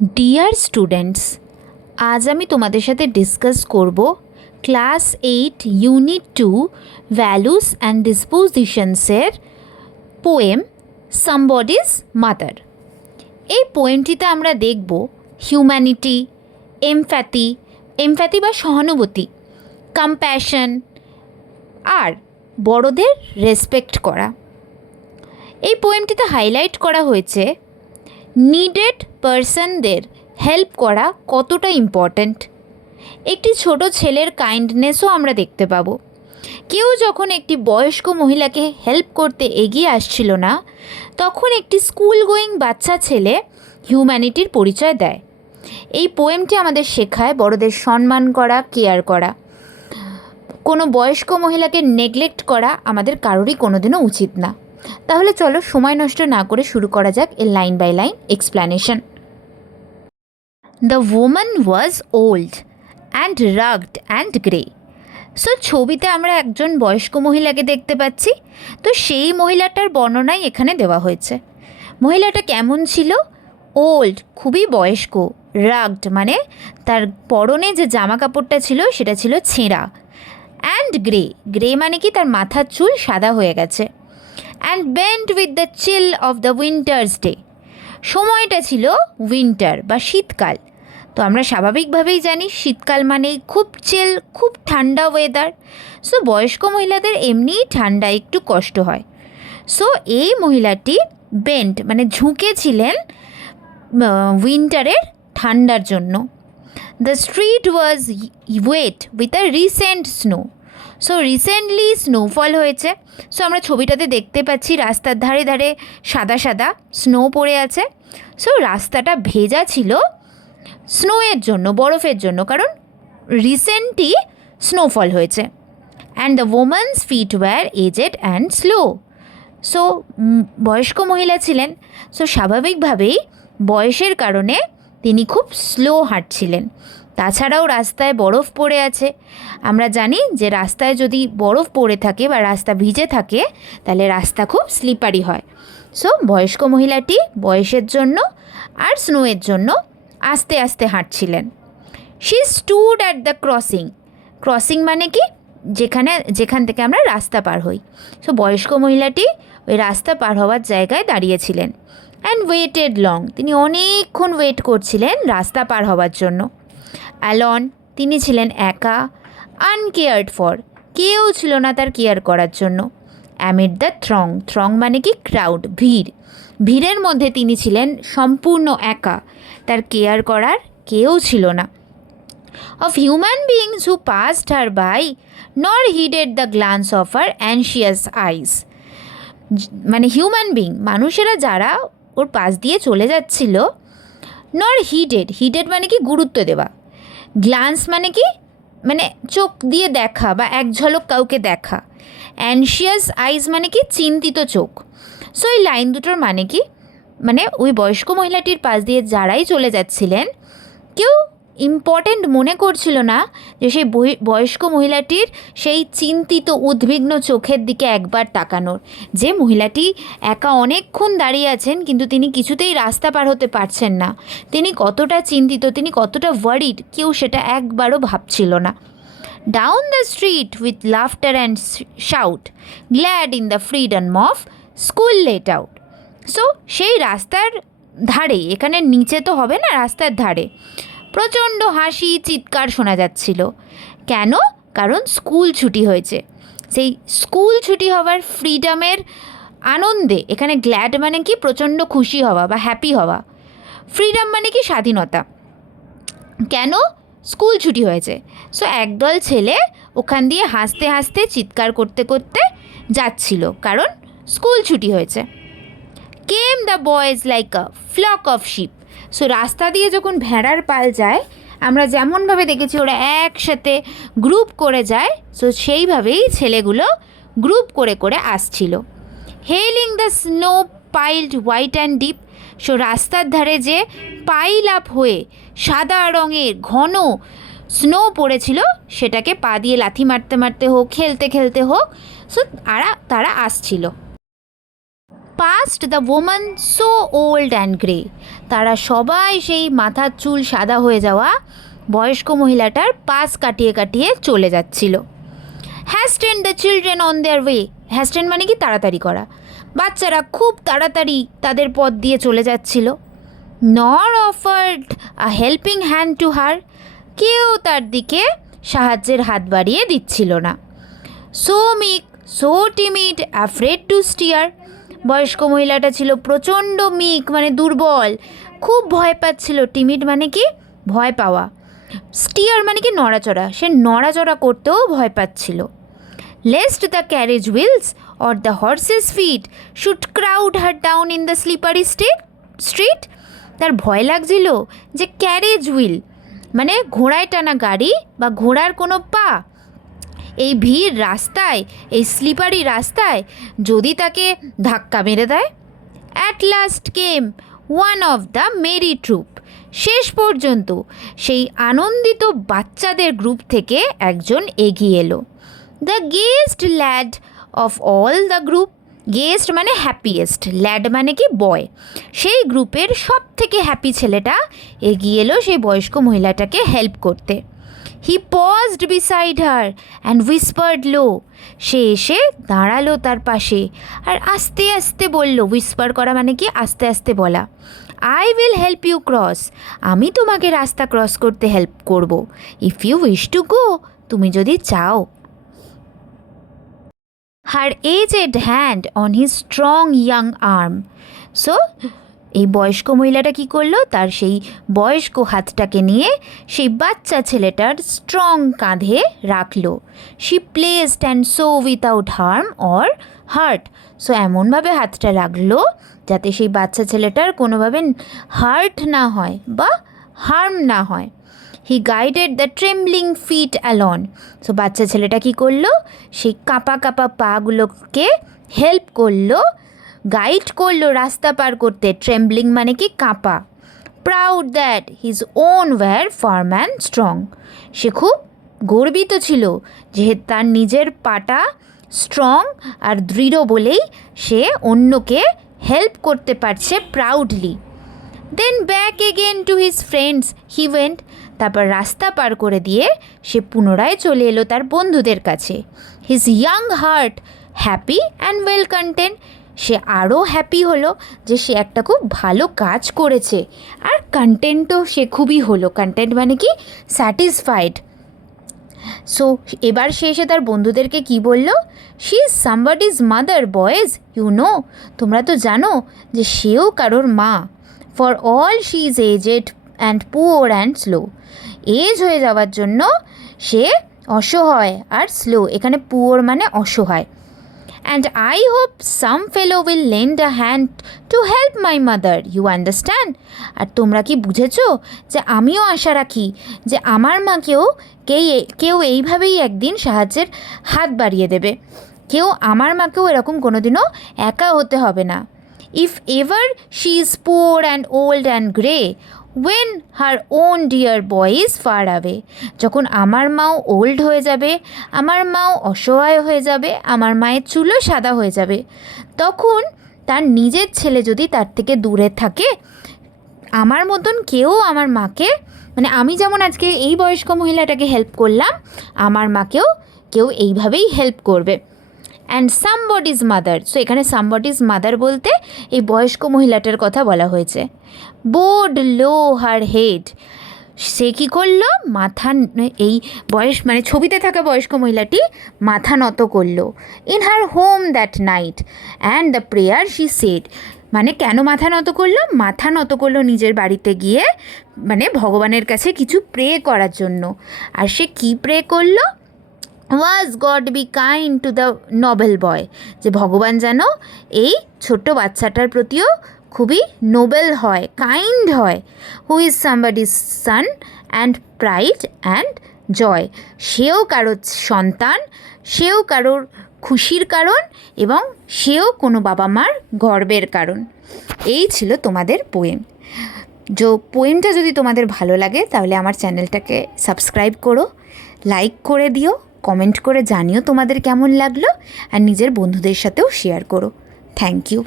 Dear students, আজ আমি তোমাদের সাথে ডিসকাস করব ক্লাস 8 ইউনিট 2 ভ্যালুস অ্যান্ড ডিসপোজিশনসের পোয়েম সামবডিজ মাদার। এই পোয়েমটিতে আমরা দেখব হিউম্যানিটি, এমপ্যাথি বা সহানুভূতি, কম্প্যাশন আর বড়দের রেসপেক্ট করা। এই পোয়েমটিতে হাইলাইট করা হয়েছে নিডেড পার্সনদের হেল্প করা কতটা ইম্পর্ট্যান্ট। একটি ছোট ছেলের কাইন্ডনেসও আমরা দেখতে পাবো। কেউ যখন একটি বয়স্ক মহিলাকে হেল্প করতে এগিয়ে আসছিল না, তখন একটি স্কুল গোয়িং বাচ্চা ছেলে হিউম্যানিটির পরিচয় দেয়। এই পোয়েমটি আমাদের শেখায় বড়দের সম্মান করা, কেয়ার করা। কোনো বয়স্ক মহিলাকে নেগলেক্ট করা আমাদের কারোরই কোনোদিনও উচিত না। তাহলে চলো সময় নষ্ট না করে শুরু করা যাক এর line by line explanation. The woman was old and ragged and grey. So ছবিতে আমরা একজন বয়স্ক মহিলাকে দেখতে পাচ্ছি। তো সেই মহিলাটার বর্ণনাই এখানে দেওয়া হয়েছে। মহিলাটা কেমন ছিল? ওল্ড, খুবই বয়স্ক। রাগড মানে তার পরনে যে জামা কাপড়টা ছিল সেটা ছিল ছেঁড়া। অ্যান্ড গ্রে মানে কি তার মাথার চুল সাদা হয়ে গেছে। And bent with the chill of the winter's day. সময়টা ছিল উইন্টার বা শীতকাল। তো আমরা স্বাভাবিকভাবেই জানি শীতকাল মানেই খুব চিল, খুব ঠান্ডা ওয়েদার। সো বয়স্ক মহিলাদের এমনিই ঠান্ডা একটু কষ্ট হয়। সো এই মহিলাটি বেন্ট মানে ঝুঁকেছিলেন উইন্টারের ঠান্ডার জন্য। The street was wet with a recent snow. So recently snowfall হয়েছে। সো আমরা ছবিটাতে দেখতে পাচ্ছি রাস্তার ধারে ধারে সাদা সাদা স্নো পড়ে আছে। সো রাস্তাটা ভেজা ছিল স্নোয়ের জন্য, বরফের জন্য, কারণ রিসেন্টলি স্নোফল হয়েছে। And the woman's feet were aged and slow. So বয়স্ক মহিলা ছিলেন। সো স্বাভাবিকভাবেই বয়সের কারণে তিনি খুব স্লো হাঁটছিলেন। তাছাড়াও রাস্তায় বরফ পড়ে আছে। আমরা জানি যে রাস্তায় যদি বরফ পড়ে থাকে বা রাস্তা ভিজে থাকে তাহলে রাস্তা খুব স্লিপারি হয়। সো বয়স্ক মহিলাটি বয়সের জন্য আর স্নোয়ের জন্য আস্তে আস্তে হাঁটছিলেন। She stood at the crossing মানে কি যেখান থেকে আমরা রাস্তা পার হই। সো বয়স্ক মহিলাটি ওই রাস্তা পার হওয়ার জায়গায় দাঁড়িয়েছিলেন। অ্যান্ড ওয়েটেড লং, তিনি অনেকক্ষণ ওয়েট করছিলেন রাস্তা পার হওয়ার জন্য। অ্যালন, তিনি ছিলেন একা। আনকেয়ার্ড ফর, কেউ ছিল না তার কেয়ার করার জন্য। অ্যামিড দ্য থ্রং মানে কি ক্রাউড, ভিড়ের মধ্যে তিনি ছিলেন সম্পূর্ণ একা, তার কেয়ার করার কেউ ছিল না। Of human beings who passed her by nor heeded the glance of her anxious eyes. মানে হিউম্যান বিইং, মানুষেরা যারা ওর পাশ দিয়ে চলে যাচ্ছিল, নর হিডেড মানে কি গুরুত্ব দেওয়া। গ্লান্স মানে কি মানে চোখ দিয়ে দেখা বা এক ঝলক কাউকে দেখা। অ্যানশিয়াস আইজ মানে কি চিন্তিত চোখ। সো এই লাইন দুটোর মানে কি, মানে ওই বয়স্ক মহিলাটির পাশ দিয়ে যারাই চলে যাচ্ছিলেন কেউ ইম্পর্ট্যান্ট মনে করছিল না যে সেই বয়স্ক মহিলাটির সেই চিন্তিত উদ্বিগ্ন চোখের দিকে একবার তাকানোর। যে মহিলাটি একা অনেকক্ষণ দাঁড়িয়ে আছেন কিন্তু তিনি কিছুতেই রাস্তা পার হতে পারছেন না, তিনি কতটা চিন্তিত, তিনি কতটা ওয়ারিড, কেউ সেটা একবারও ভাবছিল না। Down the street with laughter and shout, glad in the freedom of school let out. So সেই রাস্তার ধারে, এখানে নিচে তো হবে না, রাস্তার ধারে প্রচণ্ড হাসি চিৎকার শোনা যাচ্ছিল। কেন? কারণ স্কুল ছুটি হয়েছে। সেই স্কুল ছুটি হওয়ার ফ্রিডমের আনন্দে, এখানে গ্ল্যাড মানে কি প্রচণ্ড খুশি হওয়া বা হ্যাপি হওয়া, ফ্রিডম মানে কি স্বাধীনতা। কেন? স্কুল ছুটি হয়েছে। সো একদল ছেলে ওখান দিয়ে হাসতে হাসতে চিৎকার করতে করতে যাচ্ছিল, কারণ স্কুল ছুটি হয়েছে। Came the boys like a flock of sheep. So রাস্তা দিয়ে যখন ভেড়ার পাল যায়, আমরা যেমনভাবে দেখেছি ওরা একসাথে গ্রুপ করে যায়, সো সেইভাবেই ছেলেগুলো গ্রুপ করে করে আসছিল। Hailing the snow piled white and deep. So রাস্তার ধারে যে পাইল আপ হয়ে সাদা রঙের ঘন স্নো পড়েছিল সেটাকে পা দিয়ে লাথি মারতে মারতে হোক, খেলতে খেলতে হোক, সো তারা আসছিল। Past the woman so old and grey. তারা সবাই সেই মাথার চুল সাদা হয়ে যাওয়া বয়স্ক মহিলাটার পাশ কাটিয়ে কাটিয়ে চলে যাচ্ছিল। Hastened the children on their way. Hastened মানে কি তাড়াতাড়ি করা, বাচ্চারা খুব তাড়াতাড়ি তাদের পথ দিয়ে চলে যাচ্ছিল। Nor offered a helping hand to her. কেউ তার দিকে সাহায্যের হাত বাড়িয়ে দিচ্ছিল না। So meek, so timid, afraid to stir. বয়স্ক মহিলাটা ছিল প্রচণ্ড মিক মানে দুর্বল, খুব ভয় পাচ্ছিল। টিমিড মানে কি ভয় পাওয়া, স্টিয়ার মানে কি নড়াচড়া, সে নড়াচড়া করতেও ভয় পাচ্ছিল। Lest the carriage wheels or the horses' feet should crowd her down in the slippery street. তার ভয় লাগছিল যে ক্যারেজ হুইল মানে ঘোড়ায় টানা গাড়ি বা ঘোড়ার কোনো পা এই ভিড় রাস্তায়, এই স্লিপারি রাস্তায় যদি তাকে ধাক্কা মেরে দেয়। At last came one of the merry troop. শেষ পর্যন্ত সেই আনন্দিত বাচ্চাদের গ্রুপ থেকে একজন এগিয়ে এলো। The guest lad of all the group. Guest মানে হ্যাপিয়েস্ট, ল্যাড মানে কি বয়। সেই গ্রুপের সব থেকে হ্যাপি ছেলেটা এগিয়ে এলো সেই বয়স্ক মহিলাটাকে হেল্প করতে। হি পজড বিসাইড হার অ্যান্ড হুইসপার্ড লো। সে এসে দাঁড়ালো তার পাশে আর আস্তে আস্তে বলল, হুইসপার করা মানে কি আস্তে আস্তে বলা, I will help you cross. আমি তোমাকে রাস্তা ক্রস করতে হেল্প করব। If you wish to go, তুমি যদি চাও। Her aged hand on his strong young arm. So এই বয়স্ক মহিলাটা কী করলো, তার সেই বয়স্ক হাতটাকে নিয়ে সেই বাচ্চা ছেলেটার স্ট্রং কাঁধে রাখলো। She placed and so without harm or heart. So এমনভাবে হাতটা রাখলো যাতে সেই বাচ্চা ছেলেটার কোনোভাবে হার্ট না হয় বা হার্ম না হয়। He guided the trembling feet along. So বাচ্চা ছেলেটা কী করলো, সেই কাঁপা কাঁপা পাগুলোকে হেল্প করলো, গাইড করলো রাস্তা পার করতে। ট্রেমব্লিং মানে কি কাঁপা। Proud that his own were firm and strong. সে খুব গর্বিত ছিল যে তার নিজের পাটা স্ট্রং আর দৃঢ় বলেই সে অন্যকে হেল্প করতে পারছে proudly. Then back again to his friends he went. তারপর রাস্তা পার করে দিয়ে সে পুনরায় চলে এলো তার বন্ধুদের কাছে। His young heart happy and well content. সে আরও হ্যাপি হলো যে সে একটা খুব ভালো কাজ করেছে, আর কন্টেন্টও সে খুবই হলো। কন্টেন্ট মানে কি স্যাটিসফাইড। সো এবার সে এসে তার বন্ধুদেরকে কি বলল, she is somebody's mother boys, you know. তোমরা তো জানো যে সেও কারোর মা। For all she is aged and poor and slow. Age হয়ে যাওয়ার জন্য সে অসহায় আর স্লো, এখানে পুওর মানে অসহায়। And I hope some fellow will lend a hand to help my mother, you understand? আর তোমরা কি বুঝেছো যে আমিও আশা রাখি যে আমার মাকেও কেউ এইভাবেই একদিন সাহায্যের হাত বাড়িয়ে দেবে। কেউ আমার মাকেও এরকম কোনোদিনও একা হতে হবে না। If ever she is poor and old and grey, when her own dear boy is far away. যখন আমার মাও ওল্ড হয়ে যাবে, আমার মাও অসহায় হয়ে যাবে, আমার মায়ের চুলও সাদা হয়ে যাবে, তখন তার নিজের ছেলে যদি তার থেকে দূরে থাকে, আমার মতন কেউ আমার মাকে, মানে আমি যেমন আজকে এই বয়স্ক মহিলাটাকে হেল্প করলাম, আমার মাকেও কেউ এইভাবেই হেল্প করবে। And somebody's mother. সো এখানে সামবডিজ মাদার বলতে এই বয়স্ক মহিলাটার কথা বলা হয়েছে। বোড লো হার হেড। সে কী করলো, মাথা, এই মানে ছবিতে থাকা বয়স্ক মহিলাটি মাথা নত করলো। In her home that night and the prayer she said. মানে কেন মাথা নত করলো? মাথা নত করলো নিজের বাড়িতে গিয়ে, মানে ভগবানের কাছে কিছু প্রে করার জন্য। আর সে কী প্রে করলো? Was God be kind to the noble boy. যে ভগবান যেন এই ছোট্ট বাচ্চাটার প্রতিও খুবই নোবেল হয়, কাইন্ড হয়। Who is somebody's son and pride and joy. সেও কারোর সন্তান, সেও কারোর খুশির কারণ, এবং সেও কোনো বাবা মার গর্বের কারণ। এই ছিল তোমাদের পোয়েম। পোয়েমটা যদি তোমাদের ভালো লাগে তাহলে আমার চ্যানেলটাকে সাবস্ক্রাইব করো, লাইক করে দিও, কমেন্ট করে জানিও তোমাদের কেমন লাগলো, আর নিজের বন্ধুদের সাথেও শেয়ার করো। Thank you.